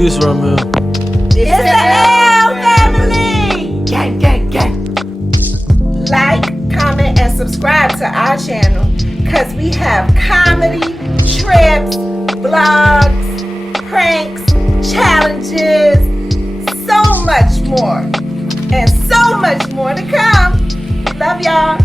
this, Ramel? It's the L family! Gang, gang, gang. Like, comment, and subscribe to our channel because we have comedy, trips, vlogs, pranks, challenges, so much more. And so much more to come. Love y'all.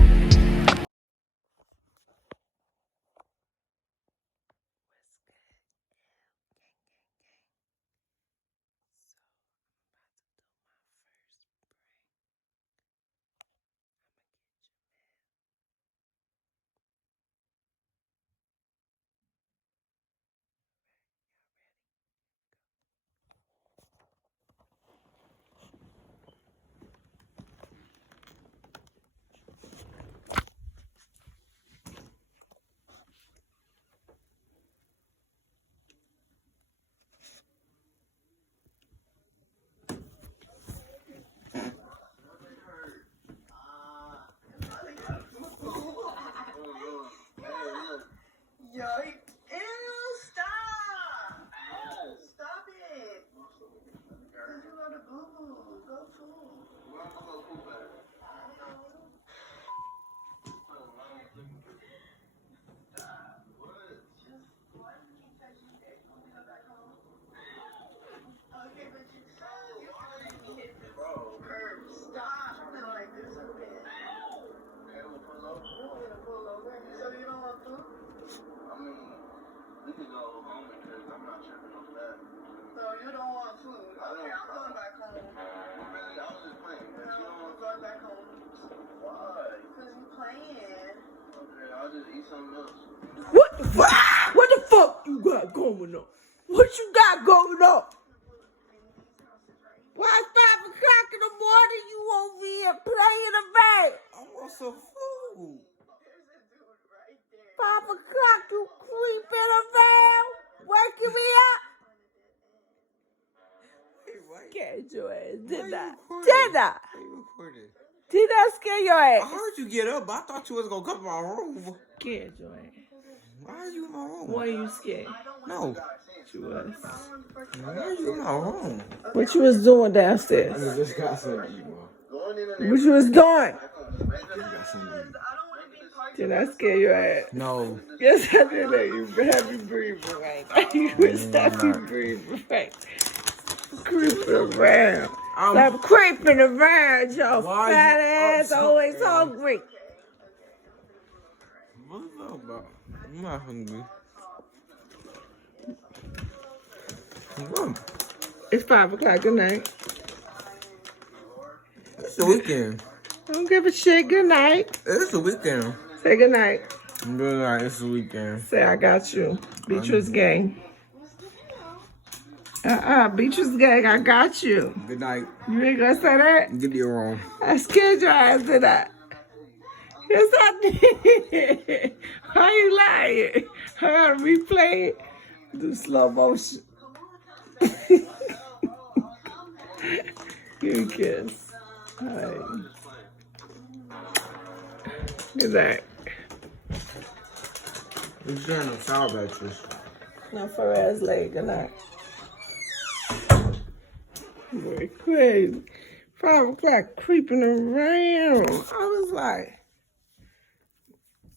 What the fuck you got going on? What you got going on? Why it's 5 o'clock in the morning you over here playing around? I want some food. 5 o'clock you creeping around, waking me up. Scared your ass, did I? Did I? Did I scare your I ass? heard you get up, but I thought you was gonna come to my room. Scared your ass. Why are you in my room? Why you scared? No. You was. Why are you in my room? What you was doing downstairs? I just got something to eat, Mom. What you was doing? Just got something to eat. Did I scare your ass? No. Yes, I did. Let you have you breathing right. You would stop you breathing right. Creeping around. Stop creeping around, your Why fat you ass. Always hungry. What's up, bro? I'm not hungry. It's 5 o'clock. Good night. It's the weekend. Don't give a shit. Good night. It's the weekend. Say good night. Good night. It's the weekend. Say I got you. Beatriz gang. Beatriz gang, I got you. Good night. You ain't gonna say that? Get your room. I scared your ass, did I? Yes, I did. Why you lying? I gotta replay it. Do slow motion. You kiss. All right. Good night. You're trying to sour Beatriz. Now for ass late. Good night. Boy, crazy. 5 o'clock creeping around. I was like,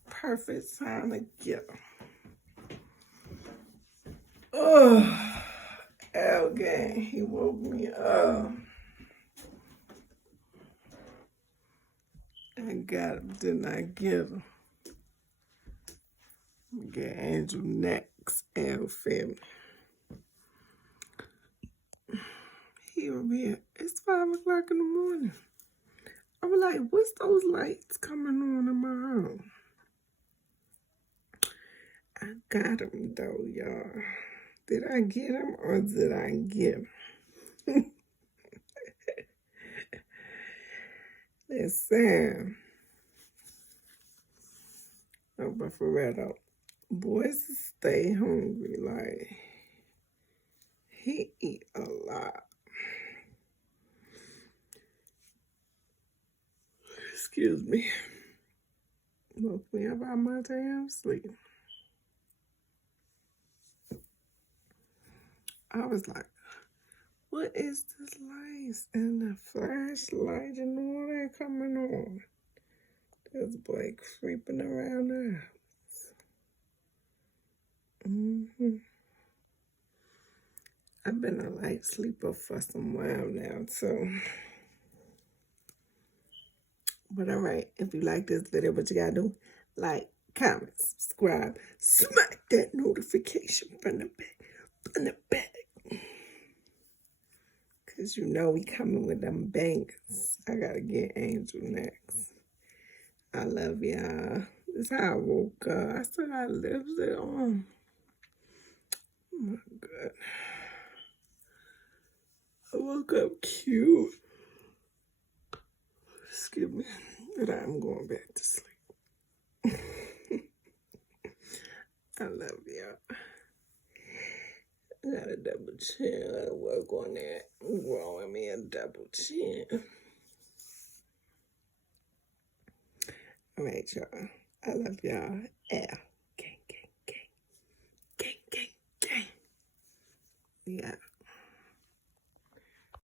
perfect time to get him. Oh, L gang, he woke me up. I got him, didn't I get him? Get Angel next, L family. He will be at, it's 5 o'clock in the morning. I was like, what's those lights coming on in my room? I got him though, y'all. Did I get him or did I get him? Listen. No, but for real though, boys stay hungry. Like, he eat a lot. Excuse me. Woke me up out my damn sleep. I was like, What is this lights and the flashlight and all that coming on? This boy creeping around the house. I've been a light sleeper for some while now, so. But all right, if you like this video, what you gotta do? Like, comment, subscribe, smack that notification from the back. Cause you know we coming with them bangers. I gotta get Angel next. I love y'all. This is how I woke up. I still got lipstick on. Oh my God. I woke up cute. Excuse me. But I'm going back to sleep. I love y'all. I got a double chin. I gotta work on that. Growing me a double chin. All right, y'all. I love y'all. Gang, gang, gang. Gang, gang, gang. Yeah.